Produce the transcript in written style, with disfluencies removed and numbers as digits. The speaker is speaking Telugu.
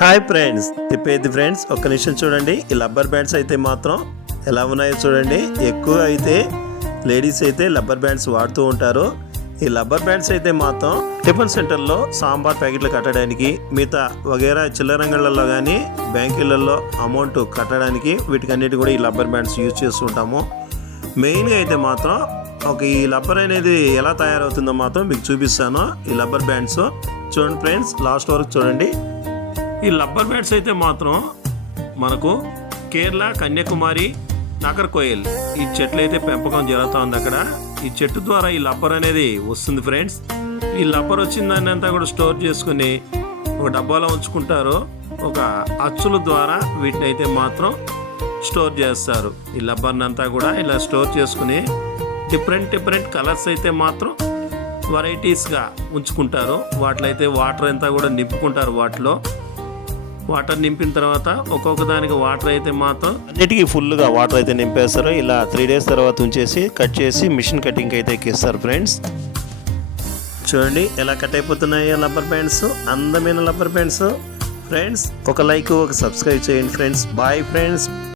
Hi friends, తిప్పేది friends. ఒక్క నిమిషం చూడండి. ఈ రబ్బర్ బ్యాండ్స్ అయితే మాత్రం ఎలా ఉన్నాయో చూడండి. ఎక్కువ అయితే లేడీస్ అయితే రబ్బర్ బ్యాండ్స్ వాడుతూ ఉంటారు. ఈ రబ్బర్ బ్యాండ్స్ అయితే మాత్రం టిఫిన్ సెంటర్లో సాంబార్ ప్యాకెట్లు కట్టడానికి, మిగతా వగేరా చిల్లరంగళ్ళల్లో కానీ బ్యాంకులలో అమౌంట్ కట్టడానికి వీటికన్నిటి కూడా ఈ రబ్బర్ బ్యాండ్స్ యూజ్ చేస్తుంటాము. మెయిన్గా అయితే మాత్రం ఈ రబ్బర్ అనేది ఎలా తయారవుతుందో మాత్రం మీకు చూపిస్తాను. ఈ రబ్బర్ బ్యాండ్స్ చూడండి ఫ్రెండ్స్, లాస్ట్ వరకు చూడండి. ఈ రబ్బర్ బ్యాండ్స్ అయితే మాత్రం మనకు కేరళ, కన్యాకుమారి, నాగర్కోయిల్ ఈ చెట్లు అయితే పెంపకం జరుగుతుంది. అక్కడ ఈ చెట్టు ద్వారా ఈ రబ్బర్ అనేది వస్తుంది ఫ్రెండ్స్. ఈ రబ్బర్ వచ్చిన దాన్ని అంతా కూడా స్టోర్ చేసుకుని ఒక డబ్బాలో ఉంచుకుంటారు. ఒక అచ్చుల ద్వారా వీటిని అయితే మాత్రం స్టోర్ చేస్తారు. ఈ రబ్బర్ని అంతా కూడా ఇలా స్టోర్ చేసుకుని డిఫరెంట్ కలర్స్ అయితే మాత్రం వెరైటీస్గా ఉంచుకుంటారు. వాటిలో అయితే వాటర్ అంతా కూడా నింపుకుంటారు. వాటర్ నింపిన తర్వాత ఒక్కొక్క దానికి వాటర్ అయితే మాత్రం అన్నిటికీ ఫుల్గా వాటర్ అయితే నింపేస్తారు. ఇలా 3 days తర్వాత ఉంచేసి కట్ చేసి మిషన్ కటింగ్ అయితే ఎక్కిస్తారు ఫ్రెండ్స్. చూడండి ఎలా కట్ అయిపోతున్నాయి రబ్బర్ బ్యాండ్స్, అందమైన రబ్బర్ బ్యాండ్స్ ఫ్రెండ్స్. ఒక లైక్, ఒక సబ్స్క్రైబ్ చేయండి ఫ్రెండ్స్. Bye friends.